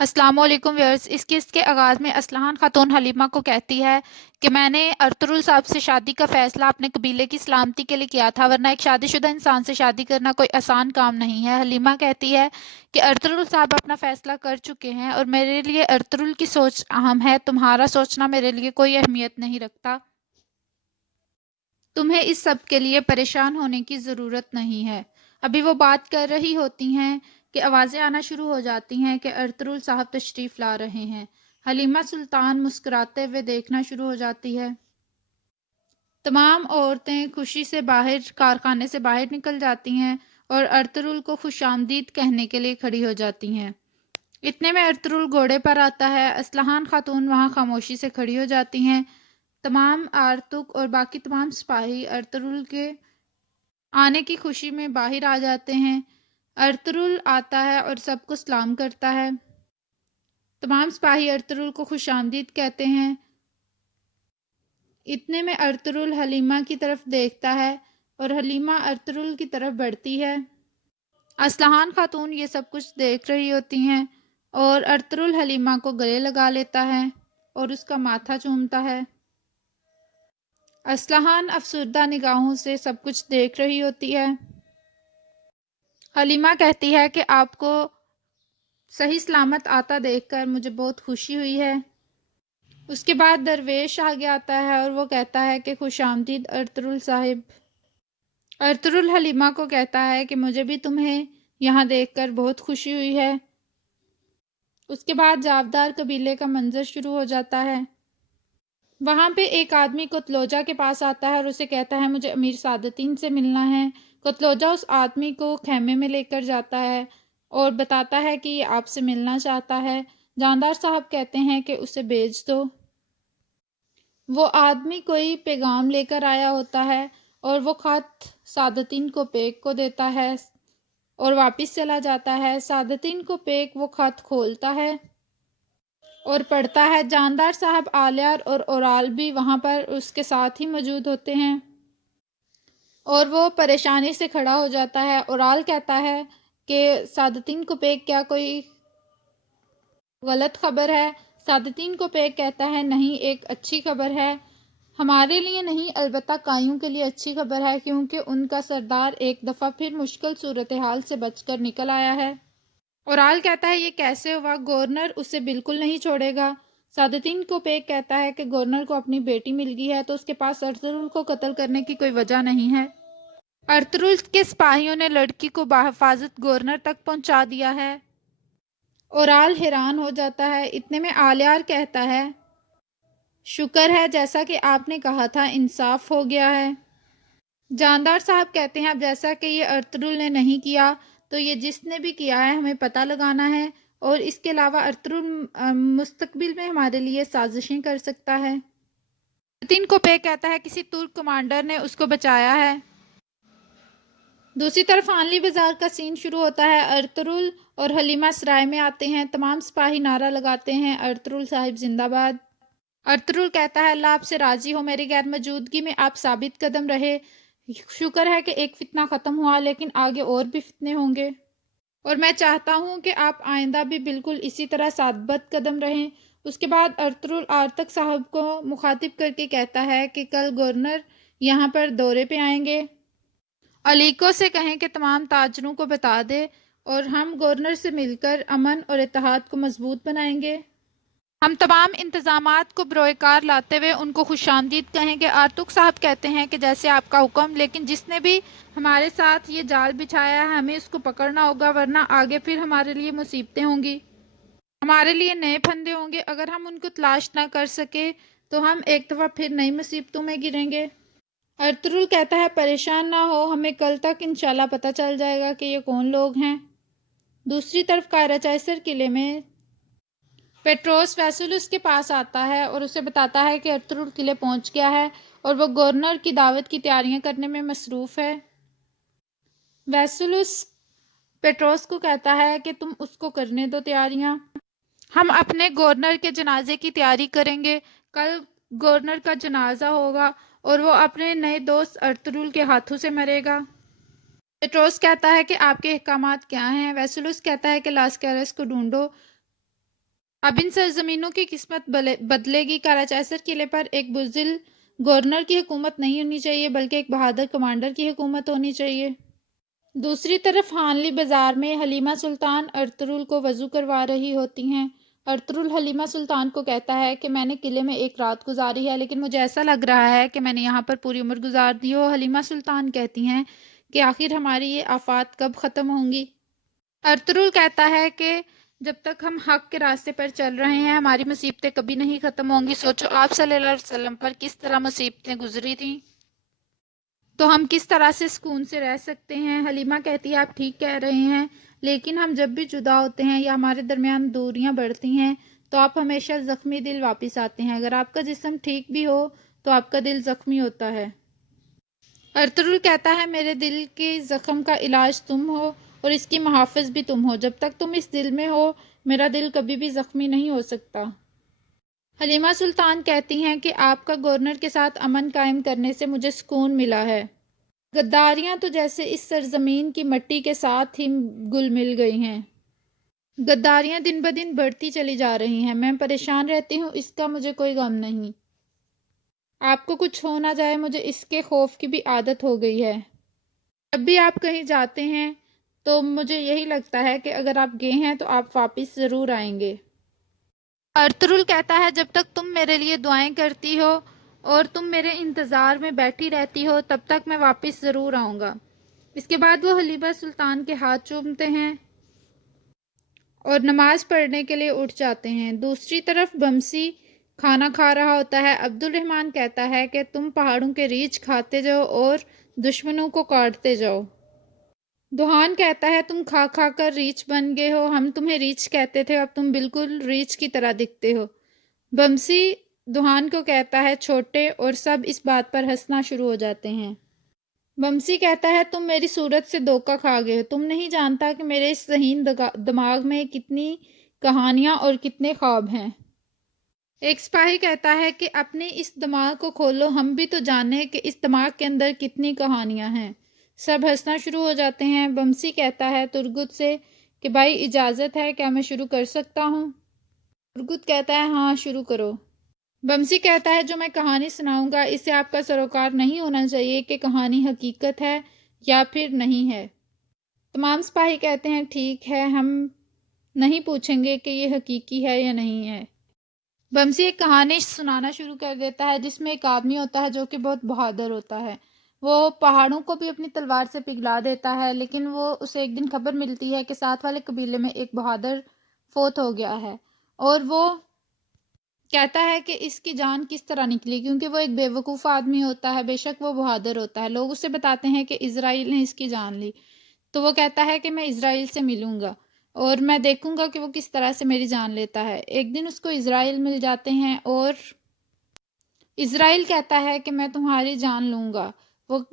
السلام علیکم ویورز، اس قسط کے آغاز میں اسلحان خاتون حلیمہ کو کہتی ہے کہ میں نے ارطغرل صاحب سے شادی کا فیصلہ اپنے قبیلے کی سلامتی کے لیے کیا تھا، ورنہ ایک شادی شدہ انسان سے شادی کرنا کوئی آسان کام نہیں ہے۔ حلیمہ کہتی ہے کہ ارطغرل صاحب اپنا فیصلہ کر چکے ہیں اور میرے لیے ارطغرل کی سوچ اہم ہے، تمہارا سوچنا میرے لیے کوئی اہمیت نہیں رکھتا۔ تمہیں اس سب کے لیے پریشان ہونے کی ضرورت نہیں ہے۔ ابھی وہ بات کر رہی ہوتی ہیں کہ آوازیں آنا شروع ہو جاتی ہیں کہ ارطغرل صاحب تشریف لا رہے ہیں۔ حلیمہ سلطان مسکراتے ہوئے دیکھنا شروع ہو جاتی ہے۔ تمام عورتیں خوشی سے کارخانے سے باہر نکل جاتی ہیں اور ارطغرل کو خوش آمدید کہنے کے لیے کھڑی ہو جاتی ہیں۔ اتنے میں ارطغرل گھوڑے پر آتا ہے۔ اسلحان خاتون وہاں خاموشی سے کھڑی ہو جاتی ہیں۔ تمام آرتک اور باقی تمام سپاہی ارطغرل کے آنے کی خوشی میں باہر آ جاتے ہیں۔ ارطغرل آتا ہے اور سب کو سلام کرتا ہے۔ تمام سپاہی ارطغرل کو خوش آمدید کہتے ہیں۔ اتنے میں ارطغرل حلیمہ کی طرف دیکھتا ہے اور حلیمہ ارطغرل کی طرف بڑھتی ہے۔ اسلحان خاتون یہ سب کچھ دیکھ رہی ہوتی ہیں اور ارطغرل حلیمہ کو گلے لگا لیتا ہے اور اس کا ماتھا چومتا ہے۔ اسلحان افسردہ نگاہوں سے سب کچھ دیکھ رہی ہوتی ہے۔ حلیمہ کہتی ہے کہ آپ کو صحیح سلامت آتا دیکھ کر مجھے بہت خوشی ہوئی ہے۔ اس کے بعد درویش آگے آتا ہے اور وہ کہتا ہے کہ خوش آمدید ارطغرل صاحب۔ ارطغرل حلیمہ کو کہتا ہے کہ مجھے بھی تمہیں یہاں دیکھ کر بہت خوشی ہوئی ہے۔ اس کے بعد جاودار قبیلے کا منظر شروع ہو جاتا ہے۔ وہاں پہ ایک آدمی کتلوجہ کے پاس آتا ہے اور اسے کہتا ہے مجھے امیر سعادتین سے ملنا ہے۔ کتلوجہ اس آدمی کو خیمے میں لے کر جاتا ہے اور بتاتا ہے کہ یہ آپ سے ملنا چاہتا ہے۔ جاندار صاحب کہتے ہیں کہ اسے بھیج دو۔ وہ آدمی کوئی پیغام لے کر آیا ہوتا ہے اور وہ خط سعادتین کو پیک کو دیتا ہے اور واپس چلا جاتا ہے۔ سعادتین کو پیک وہ خط کھولتا ہے اور پڑھتا ہے۔ جاندار صاحب آلیار اور اورال بھی وہاں پر اس کے ساتھ ہی موجود ہوتے ہیں اور وہ پریشانی سے کھڑا ہو جاتا ہے۔ اورال کہتا ہے کہ سعادتین کو پیک کیا کوئی غلط خبر ہے؟ سعادتین کو پیک کہتا ہے نہیں، ایک اچھی خبر ہے، ہمارے لیے نہیں البتہ قائیوں کے لیے اچھی خبر ہے، کیونکہ ان کا سردار ایک دفعہ پھر مشکل صورتحال سے بچ کر نکل آیا ہے۔ اورال کہتا ہے یہ کیسے ہوا؟ گورنر اسے بالکل نہیں چھوڑے گا۔ سعادتین کو پیک کہتا ہے کہ گورنر کو اپنی بیٹی مل گئی ہے تو اس کے پاس ارطغرل کو قتل کرنے کی کوئی وجہ نہیں ہے۔ ارطغرل کے سپاہیوں نے لڑکی کو بحفاظت گورنر تک پہنچا دیا ہے۔ اورال حیران ہو جاتا ہے۔ اتنے میں آلیار کہتا ہے شکر ہے، جیسا کہ آپ نے کہا تھا انصاف ہو گیا ہے۔ جاندار صاحب کہتے ہیں اب جیسا کہ یہ ارطغرل نے نہیں کیا تو یہ جس نے بھی کیا ہے ہمیں پتہ لگانا ہے، اور اس کے علاوہ ارطغرل مستقبل میں ہمارے لیے سازشیں کر سکتا ہے۔ تین کو پے کہتا ہے کسی ترک کمانڈر نے اس کو بچایا ہے۔ دوسری طرف آنلی بازار کا سین شروع ہوتا ہے۔ ارطغرل اور حلیمہ سرائے میں آتے ہیں۔ تمام سپاہی نعرہ لگاتے ہیں ارطغرل صاحب زندہ باد۔ ارطغرل کہتا ہے اللہ آپ سے راضی ہو، میری غیر موجودگی میں آپ ثابت قدم رہے، شکر ہے کہ ایک فتنہ ختم ہوا، لیکن آگے اور بھی فتنے ہوں گے اور میں چاہتا ہوں کہ آپ آئندہ بھی بالکل اسی طرح ثابت قدم رہیں۔ اس کے بعد ارطغرل آرتک صاحب کو مخاطب کر کے کہتا ہے کہ کل گورنر یہاں پر دورے پہ آئیں گے، علیکو سے کہیں کہ تمام تاجروں کو بتا دے اور ہم گورنر سے مل کر امن اور اتحاد کو مضبوط بنائیں گے۔ ہم تمام انتظامات کو بروئے کار لاتے ہوئے ان کو خوش آمدید کہیں گے۔ آرتک صاحب کہتے ہیں کہ جیسے آپ کا حکم، لیکن جس نے بھی ہمارے ساتھ یہ جال بچھایا ہے ہمیں اس کو پکڑنا ہوگا، ورنہ آگے پھر ہمارے لیے مصیبتیں ہوں گی، ہمارے لیے نئے پھندے ہوں گے۔ اگر ہم ان کو تلاش نہ کر سکے تو ہم ایک دفعہ پھر نئی مصیبتوں میں گریں گے۔ ارطغرل کہتا ہے پریشان نہ ہو، ہمیں کل تک انشاءاللہ پتہ چل جائے گا کہ یہ کون لوگ ہیں۔ دوسری طرف قائرہ چائسر قلعے میں پیٹروس ویسولس کے پاس آتا ہے اور اسے بتاتا ہے کہ ارطغرل قلعے پہنچ گیا ہے اور وہ گورنر کی دعوت کی تیاریاں کرنے میں مصروف ہے۔ ویسولس پیٹروس کو کہتا ہے کہ تم اس کو کرنے دو تیاریاں، ہم اپنے گورنر کے جنازے کی تیاری کریں گے۔ کل گورنر کا جنازہ ہوگا اور وہ اپنے نئے دوست ارطغرل کے ہاتھوں سے مرے گا۔ پیٹروس کہتا ہے کہ آپ کے احکامات کیا ہیں؟ ویسولس کہتا ہے کہ لاسکیرس کو ڈھونڈو، اب ان سرزمینوں کی قسمت بدلے گی۔ کراچیسر قلعے پر ایک بزدل گورنر کی حکومت نہیں ہونی چاہیے بلکہ ایک بہادر کمانڈر کی حکومت ہونی چاہیے۔ دوسری طرف ہانلی بازار میں حلیمہ سلطان ارطغرل کو وضو کروا رہی ہوتی ہیں۔ ارطغرل حلیمہ سلطان کو کہتا ہے کہ میں نے قلعے میں ایک رات گزاری ہے لیکن مجھے ایسا لگ رہا ہے کہ میں نے یہاں پر پوری عمر گزار دی ہو۔ حلیمہ سلطان کہتی ہیں کہ آخر ہماری یہ آفات کب ختم ہوں گی؟ ارطغرل کہتا ہے کہ جب تک ہم حق کے راستے پر چل رہے ہیں ہماری مصیبتیں کبھی نہیں ختم ہوں گی۔ سوچو آپ صلی اللہ علیہ وسلم پر کس طرح مصیبتیں گزری تھیں، تو ہم کس طرح سے سکون سے رہ سکتے ہیں؟ حلیمہ کہتی ہے آپ ٹھیک کہہ رہے ہیں، لیکن ہم جب بھی جدا ہوتے ہیں یا ہمارے درمیان دوریاں بڑھتی ہیں تو آپ ہمیشہ زخمی دل واپس آتے ہیں۔ اگر آپ کا جسم ٹھیک بھی ہو تو آپ کا دل زخمی ہوتا ہے۔ ارطغرل کہتا ہے میرے دل کے زخم کا علاج تم ہو اور اس کی محافظ بھی تم ہو۔ جب تک تم اس دل میں ہو میرا دل کبھی بھی زخمی نہیں ہو سکتا۔ حلیمہ سلطان کہتی ہیں کہ آپ کا گورنر کے ساتھ امن قائم کرنے سے مجھے سکون ملا ہے۔ غداریاں تو جیسے اس سرزمین کی مٹی کے ساتھ ہی گل مل گئی ہیں۔ غداریاں دن بدن بڑھتی چلی جا رہی ہیں، میں پریشان رہتی ہوں، اس کا مجھے کوئی غم نہیں۔ آپ کو کچھ ہو نہ جائے مجھے اس کے خوف کی بھی عادت ہو گئی ہے۔ جب بھی آپ کہیں جاتے ہیں تو مجھے یہی لگتا ہے کہ اگر آپ گئے ہیں تو آپ واپس ضرور آئیں گے۔ ارطغرل کہتا ہے جب تک تم میرے لیے دعائیں کرتی ہو اور تم میرے انتظار میں بیٹھی رہتی ہو تب تک میں واپس ضرور آؤں گا۔ اس کے بعد وہ حلیمہ سلطان کے ہاتھ چومتے ہیں اور نماز پڑھنے کے لیے اٹھ جاتے ہیں۔ دوسری طرف بمسی کھانا کھا رہا ہوتا ہے۔ عبد الرحمن کہتا ہے کہ تم پہاڑوں کے ریچھ کھاتے جاؤ اور دشمنوں کو کاٹتے جاؤ۔ دوحان کہتا ہے تم کھا کھا کر ریچھ بن گئے ہو، ہم تمہیں ریچھ کہتے تھے، اب تم بالکل ریچھ کی طرح دکھتے ہو۔ بمسی دوحان کو کہتا ہے چھوٹے، اور سب اس بات پر ہنسنا شروع ہو جاتے ہیں۔ بمسی کہتا ہے تم میری صورت سے دھوکہ کھا گئے ہو، تم نہیں جانتا کہ میرے اس ذہین دماغ میں کتنی کہانیاں اور کتنے خواب ہیں۔ ایک سپاہی کہتا ہے کہ اپنے اس دماغ کو کھولو، ہم بھی تو جانیں کہ اس دماغ کے اندر کتنی کہانیاں ہیں۔ سب ہنسنا شروع ہو جاتے ہیں۔ بمسی کہتا ہے ترگت سے کہ بھائی اجازت ہے، کیا میں شروع کر سکتا ہوں؟ ترگت کہتا ہے ہاں شروع کرو۔ بمسی کہتا ہے جو میں کہانی سناؤں گا اسے آپ کا سروکار نہیں ہونا چاہیے کہ کہانی حقیقت ہے یا پھر نہیں ہے۔ تمام سپاہی کہتے ہیں ٹھیک ہے، ہم نہیں پوچھیں گے کہ یہ حقیقی ہے یا نہیں ہے۔ بمسی ایک کہانی سنانا شروع کر دیتا ہے جس میں ایک آدمی ہوتا ہے جو کہ بہت بہادر ہوتا ہے۔ وہ پہاڑوں کو بھی اپنی تلوار سے پگھلا دیتا ہے، لیکن وہ اسے ایک دن خبر ملتی ہے کہ ساتھ والے قبیلے میں ایک بہادر فوت ہو گیا ہے، اور وہ کہتا ہے کہ اس کی جان کس طرح نکلی، کیونکہ وہ ایک بے وقوف آدمی ہوتا ہے، بے شک وہ بہادر ہوتا ہے۔ لوگ اسے بتاتے ہیں کہ اسرائیل نے اس کی جان لی، تو وہ کہتا ہے کہ میں اسرائیل سے ملوں گا اور میں دیکھوں گا کہ وہ کس طرح سے میری جان لیتا ہے۔ ایک دن اس کو اسرائیل مل جاتے ہیں اور اسرائیل کہتا ہے کہ میں تمہاری جان لوں گا،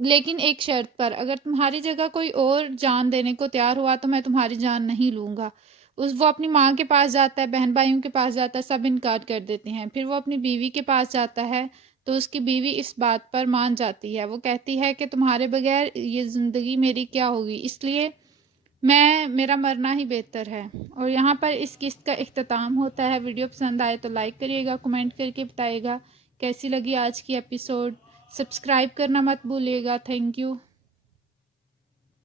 لیکن ایک شرط پر، اگر تمہاری جگہ کوئی اور جان دینے کو تیار ہوا تو میں تمہاری جان نہیں لوں گا۔ وہ اپنی ماں کے پاس جاتا ہے، بہن بھائیوں کے پاس جاتا ہے، سب انکار کر دیتے ہیں۔ پھر وہ اپنی بیوی کے پاس جاتا ہے تو اس کی بیوی اس بات پر مان جاتی ہے۔ وہ کہتی ہے کہ تمہارے بغیر یہ زندگی میری کیا ہوگی، اس لیے میرا مرنا ہی بہتر ہے۔ اور یہاں پر اس قسط کا اختتام ہوتا ہے۔ ویڈیو پسند آئے تو لائک کریے گا، کمنٹ کر کے بتائیے گا کیسی لگی آج کی ایپیسوڈ، سبسکرائب کرنا مت بھولیے گا۔ Thank you.